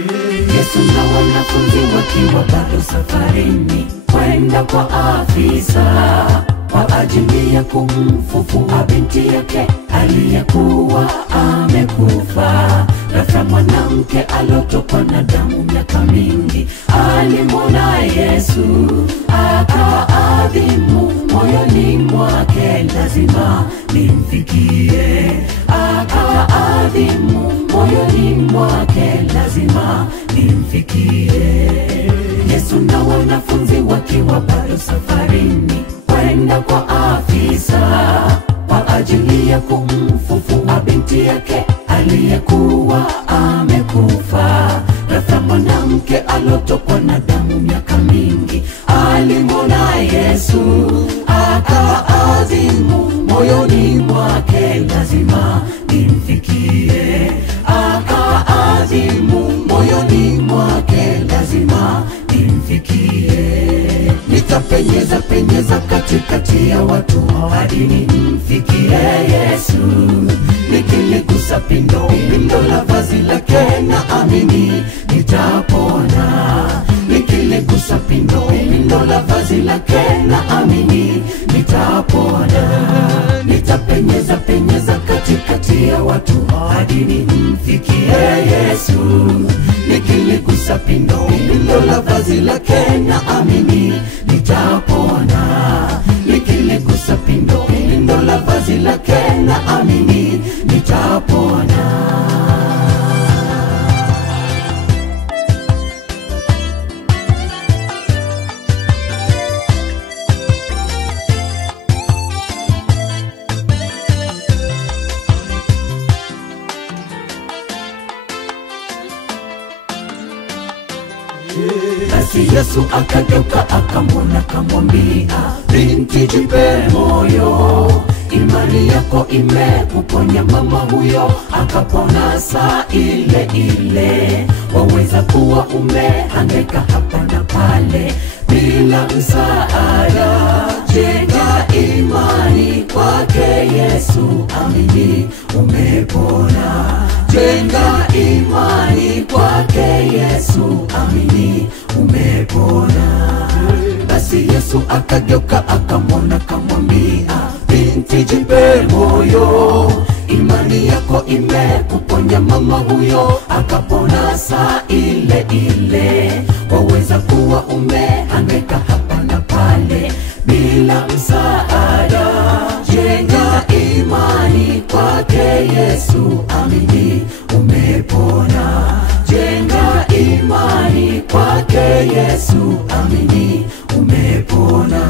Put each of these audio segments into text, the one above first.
Yesu na wanafunzi wakiwa bado safarini kwenda kwa afisa kwa ajili ya kumfufua binti yake aliyekuwa amekufa. Ghafla mwanamke alotokwa na damu miaka mingi alimwona Yesu, akaadhimu moyoni mwake, lazima nimfikie. Akaadhimu moyoni mwake, lazima nimfikie. Yesu na wanafunzi wakiwa bado safarini kwenda kwa afisa kwa ajili ya kumfufua binti yake aliyekuwa amekufa. Ghafla mwanamke alotokwa na damu miaka mingi alimwona Yesu, akaadhimu moyoni mwake, lazima nimfikie. Akaadhimu moyoni mwake, lazima nimfikie. Nitapenyeza katikati ya watu hadi nimfikie Yesu. Nikiligusa pindo la vazi lake, na amini nitapona. Nikiligusa pindo la vazi lake, na amini nitapona. Nitapenyeza katikati ya watu hadi nimfikie Yesu. Nikiligusa pindo la vazi lake, na amini nitapona. Nikiligusa pindo la vazi lake, na amini nitapona. Basi Yesu akageuka akamwona, akamwambia, binti, jipe moyo, imani yako imekuponya. Mama huyo akapona saa ile ile. Waweza kuwa umehangaika hapa na pale bila msaada, jenga imani kwake Yesu, amini umepona. Jenga imani kwake Yesu, amini umepona. Basi Yesu akageuka akamwona, akamwambia, binti, jipe moyo, imani yako imekuponya. Mama huyo akapona saa ile ile. Waweza kuwa umehangaika hapa na pale bila msaada, jenga imani kwake Yesu, amini umepona. Jenga imani kwake Yesu, amini umepona.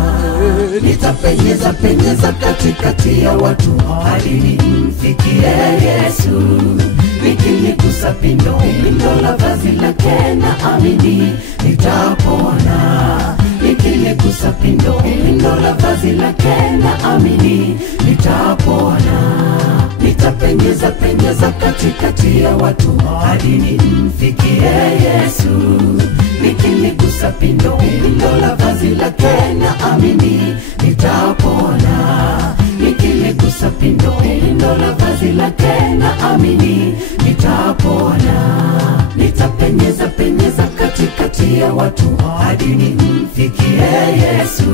Nitapenyeza katikati ya watu hadi nimfikie Yesu. Nikiligusa pindo la vazi lake, na amini nitapona. Nikiligusa pindo la vazi lake, na amini nitapona. Nitapenyeza katikati ya watu hadi nimfikie Yesu. Nikiligusa pindo la vazi lake, na amini nitapona. Nikiligusa pindo la vazi lake, na amini nitapona. Nitapenyeza katikati ya watu hadi nimfikie Yesu.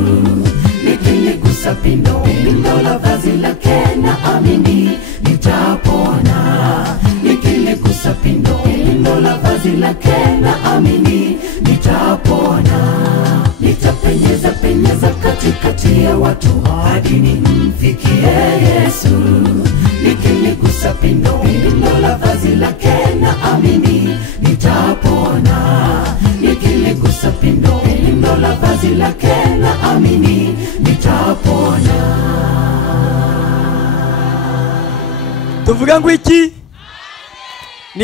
Nikiligusa pindo la vazi lake, na amini nitapona. Nikiligusa pindo la vazi lake, na amini nitapona. Nitapenyeza katikati ya watu hadi nimfikie Yesu. Nikiligusa pindo la vazi lake, na amini nitapona. Nikiligusa pindo la vazi lake, na amini nitapona. Tuvuga ngo iki?